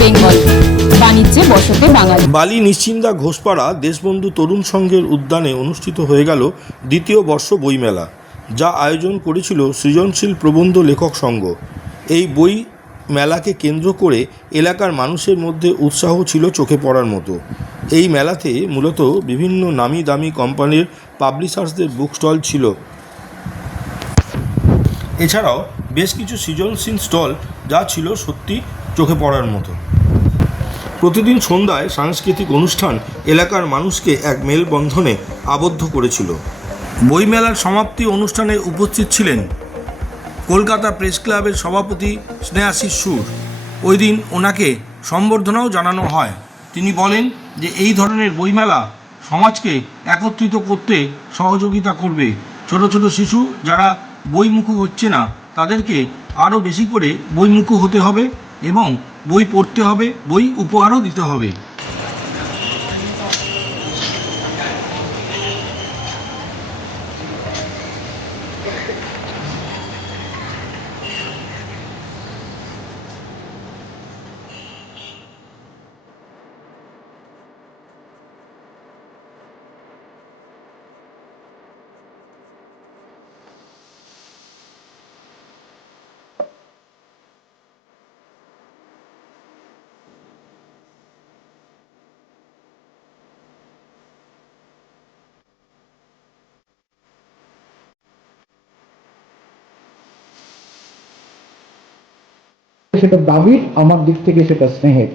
বেঙ্গল, বাণিজ্যে বসতে বাঙালি। বালি নিশ্চিন্দা ঘোষপাড়া দেশবন্ধু তরুণ সংঘের উদ্যানে অনুষ্ঠিত হয়ে গেল দ্বিতীয় বর্ষ বইমেলা, যা আয়োজন করেছিল সৃজনশীল প্রবন্ধ লেখক সংঘ। এই বই মেলাকে কেন্দ্র করে এলাকার মানুষের মধ্যে উৎসাহ ছিল চোখে পড়ার মতো। এই মেলাতে মূলত বিভিন্ন নামি দামি কোম্পানির পাবলিশার্সদের বুক স্টল ছিল। এছাড়াও বেশ কিছু সৃজনশীল স্টল, যা ছিল সত্যি চোখে পড়ার মতো। প্রতিদিন সন্ধ্যায় সাংস্কৃতিক অনুষ্ঠান এলাকার মানুষকে এক মেলবন্ধনে আবদ্ধ করেছিল। বইমেলার সমাপ্তি অনুষ্ঠানে উপস্থিত ছিলেন কলকাতা প্রেস ক্লাবের সভাপতি স্নেহাশিস সুর। ওই দিন ওনাকে সম্বর্ধনাও জানানো হয়। তিনি বলেন যে, এই ধরনের বইমেলা সমাজকে একত্রিত করতে সহযোগিতা করবে। ছোট ছোট শিশু যারা বইমুখো হচ্ছে না, তাদেরকে আরও বেশি করে বইমুখো হতে হবে। এবং বই পড়তে হবে বই উপহারও দিতে হবে। সেটা দাবির আমার দিক থেকে সেটা স্নেহের।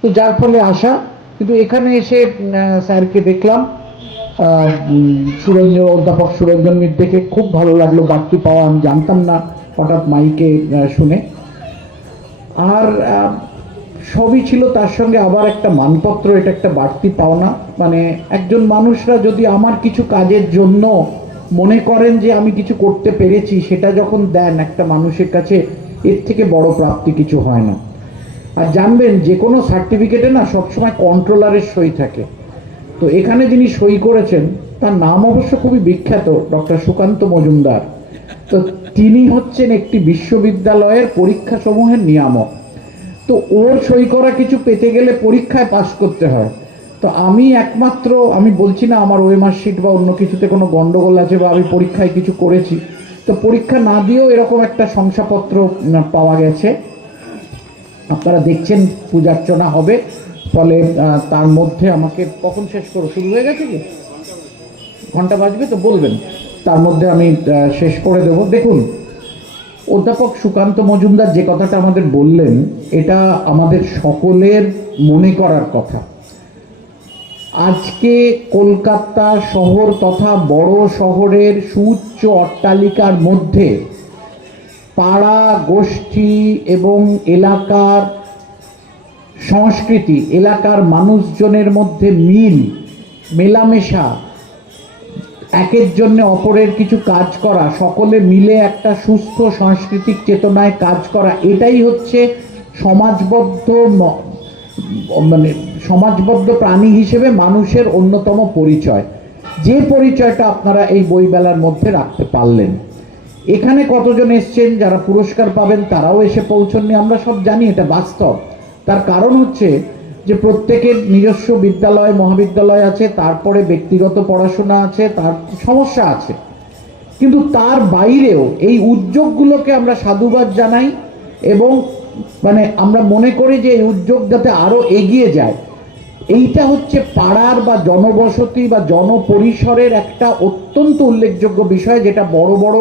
তো যার ফলে আসা কিন্তু এখানে এসে স্যারকে দেখলাম সুরঞ্জন অধ্যাপক সুরঞ্জন দেখে খুব ভালো লাগল, বাড়তি পাওয়া আমি জানতাম না, হঠাৎ মাইকে শুনে। আর সবই ছিল তার সঙ্গে আবার একটা মানপত্র, এটা একটা বাড়তি পাওনা। মানে একজন মানুষরা যদি আমার কিছু কাজের জন্য মনে করেন যে আমি কিছু করতে পেরেছি, সেটা যখন দেন একটা মানুষের কাছে এর থেকে বড় প্রাপ্তি কিছু হয় না। আর জানবেন, যে কোনো সার্টিফিকেটে না সবসময় কন্ট্রোলারের সই থাকে। তো এখানে যিনি সই করেছেন, তার নাম অবশ্য খুবই বিখ্যাত, ডক্টর সুকান্ত মজুমদার। তো তিনি হচ্ছেন একটি বিশ্ববিদ্যালয়ের পরীক্ষাসমূহের নিয়ামক। তো ওর সই করা কিছু পেতে গেলে পরীক্ষায় পাশ করতে হয়। তো আমি একমাত্র, আমি বলছি না আমার ওয়েমার শিট বা অন্য কিছুতে কোনো গন্ডগোল আছে বা আমি পরীক্ষায় কিছু করেছি। তো পরীক্ষা না দিয়েও এরকম একটা শংসাপত্র পাওয়া গেছে। আপনারা দেখছেন, পূজার্চনা হবে, ফলে তার মধ্যে আমাকে কখন শেষ করো শুরু হয়ে গেছে কি? ঘণ্টা বাজবে তো বলবেন। তার মধ্যে আমি শেষ করে দেব। দেখুন, অধ্যাপক সুকান্ত মজুমদার যে কথাটা আমাদের বললেন, এটা আমাদের সকলের মনে করার কথা। আজকে কলকাতা শহর তথা বড় শহরের সুউচ্চ অট্টালিকার মধ্যে পাড়া গোষ্ঠী এবং এলাকার সংস্কৃতি, এলাকার মানুষজনের মধ্যে মিল, মেলামেশা, একের জন্য অপরের কিছু কাজ করা, সকলে মিলে একটা সুস্থ সাংস্কৃতিক চেতনায় কাজ করা, এটাই হচ্ছে সমাজবদ্ধ মানে সমাজবদ্ধ প্রাণী হিসেবে মানুষের অন্যতম পরিচয়। যে পরিচয়টা আপনারা এই বইমেলার মধ্যে রাখতে পারলেন। এখানে কতজন এসছেন, যারা পুরস্কার পাবেন, তারাও এসে পৌঁছননি, আমরা সব জানি এটা বাস্তব। তার কারণ হচ্ছে যে প্রত্যেকের নিজস্ব বিদ্যালয়, মহাবিদ্যালয় আছে, তারপরে ব্যক্তিগত পড়াশোনা আছে, তার সমস্যা আছে। কিন্তু তার বাইরেও এই উদ্যোগগুলোকে আমরা সাধুবাদ জানাই এবং মানে আমরা মনে করি যে এই উদ্যোগ যাতে আরও এগিয়ে যায়। এইটা হচ্ছে পাড়ার বা জনবসতি বা জনপরিসরের একটা অত্যন্ত উল্লেখযোগ্য বিষয় যেটা বড় বড়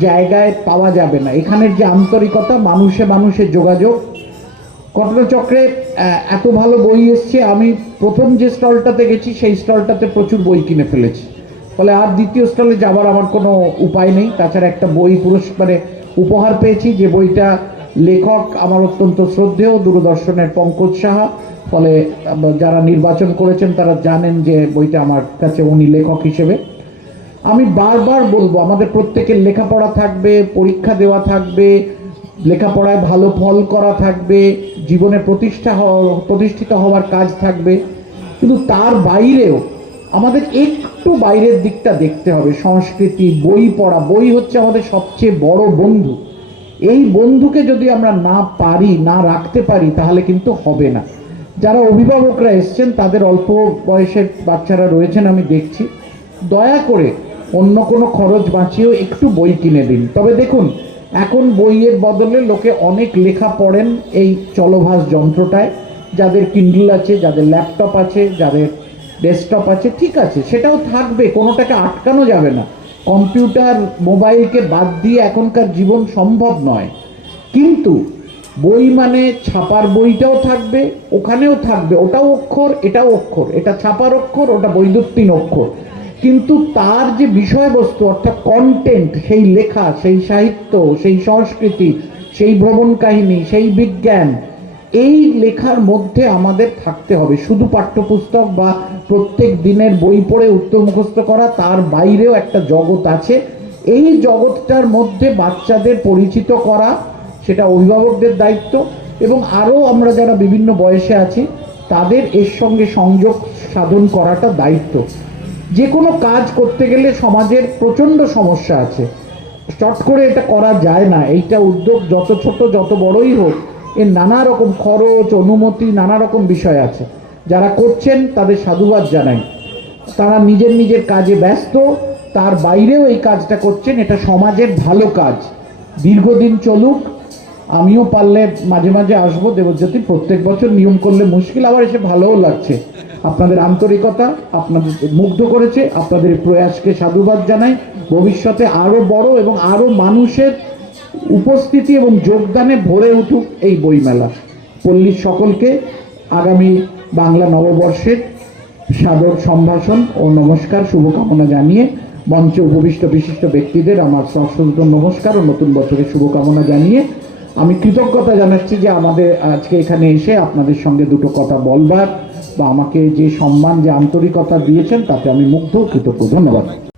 জায়গায় পাওয়া যাবে না। এখানের যে আন্তরিকতা, মানুষে মানুষের যোগাযোগ। ঘটনাচক্রে এত ভালো বই এসছে, আমি প্রথম যে স্টলটাতে গেছি, সেই স্টলটাতে প্রচুর বই কিনে ফেলেছি। ফলে আর দ্বিতীয় স্টলে যাবার আমার কোনো উপায় নেই। তাছাড়া একটা বই পুরস্কারে উপহার পেয়েছি, যে বইটা লেখক আমার অত্যন্ত শ্রদ্ধেয়, দূরদর্শনের পঙ্কজ সাহা। ফলে যারা নির্বাচন করেছেন, তারা জানেন যে বইটা আমার কাছে উনি লেখক হিসেবে। আমি বারবার বলব, আমাদের প্রত্যেকের লেখাপড়া থাকবে, পরীক্ষা দেওয়া থাকবে, লেখাপড়ায় ভালো ফল করা থাকবে, জীবনে প্রতিষ্ঠা প্রতিষ্ঠিত হওয়ার কাজ থাকবে। কিন্তু তার বাইরেও আমাদের একটু বাইরের দিকটা দেখতে হবে। সংস্কৃতি, বই পড়া, বই হচ্ছে আমাদের সবচেয়ে বড় বন্ধু। এই বন্ধুকে যদি আমরা না পারি, না রাখতে পারি, তাহলে কিন্তু হবে না। যারা অভিভাবকরা এসছেন, তাদের অল্প বয়সের বাচ্চারা রয়েছেন, আমি দেখছি। দয়া করে অন্য কোনো খরচ বাঁচিয়েও একটু বই কিনে দিন। তবে দেখুন, এখন বইয়ের বদলে লোকে অনেক লেখা পড়েন এই চলভাস যন্ত্রটায়। যাদের কিন্ডল আছে, যাদের ল্যাপটপ আছে, যাদের ডেস্কটপ আছে, ঠিক আছে, সেটাও থাকবে, কোনোটাকে আটকানো যাবে না। কম্পিউটার, মোবাইলকে বাদ দিয়ে এখনকার জীবন সম্ভব নয়। কিন্তু বই মানে ছাপার বইটাও থাকবে, ওখানেও থাকবে। ওটাও অক্ষর, এটাও অক্ষর। এটা ছাপার অক্ষর, ওটা বৈদ্যুতিন অক্ষর। কিন্তু তার যে বিষয়বস্তু, অর্থাৎ কন্টেন্ট সেই লেখা, সেই সাহিত্য, সেই সংস্কৃতি, সেই ভ্রমণ কাহিনী, সেই বিজ্ঞান এই লেখার মধ্যে আমাদের থাকতে হবে। শুধু পাঠ্যপুস্তক বা প্রত্যেক দিনের বই পড়ে উত্তর মুখস্থ করা, তার বাইরেও একটা জগৎ আছে। এই জগৎটার মধ্যে বাচ্চাদের পরিচিত করা, সেটা অভিভাবকদের দায়িত্ব এবং আরও আমরা যারা বিভিন্ন বয়সে আছি, তাদের এর সঙ্গে সংযোগ সাধন করাটা দায়িত্ব। যে কোনো কাজ করতে গেলে সমাজের প্রচণ্ড সমস্যা আছে। চট করে এটা করা যায় না। এইটা উদ্যোগ যত ছোট, যত বড়ই হোক এর নানা রকম খরচ, অনুমতি, নানা রকম বিষয় আছে। যারা করছেন, তাদের সাধুবাদ জানাই। তারা নিজের নিজের কাজে ব্যস্ত, তার বাইরেও এই কাজটা করছেন, এটা সমাজের ভালো কাজ। দীর্ঘদিন চলুক, আমিও পারলে মাঝে মাঝে আসব, দেবজ্যোতি, প্রত্যেক বছর নিয়ম করলে মুশকিল, আবার এসে ভালোও লাগছে। আপনাদের আন্তরিকতা, আপনাদের মুগ্ধ করেছে, আপনাদের প্রয়াসকে সাধুবাদ জানাই। ভবিষ্যতে আরও বড় এবং আরও মানুষের উপস্থিতি এবং যোগদানে ভরে উঠুক এই বইমেলা। পল্লীর সকলকে আগামী বাংলা নববর্ষের সাদর সম্ভাষণ ও নমস্কার, শুভকামনা জানিয়ে মঞ্চে উপবিষ্ট বিশিষ্ট ব্যক্তিদের আমার সশ্রদ্ধ নমস্কার ও নতুন বছরের শুভকামনা জানিয়ে আমি কৃতজ্ঞতা জানাচ্ছি যে আমাদের আজকে এখানে এসে আপনাদের সঙ্গে দুটো কথা বলবার বা আমাকে যে সম্মান, যে আন্তরিকতা দিয়েছেন, তাতে আমি মুগ্ধ কৃতজ্ঞ। ধন্যবাদ।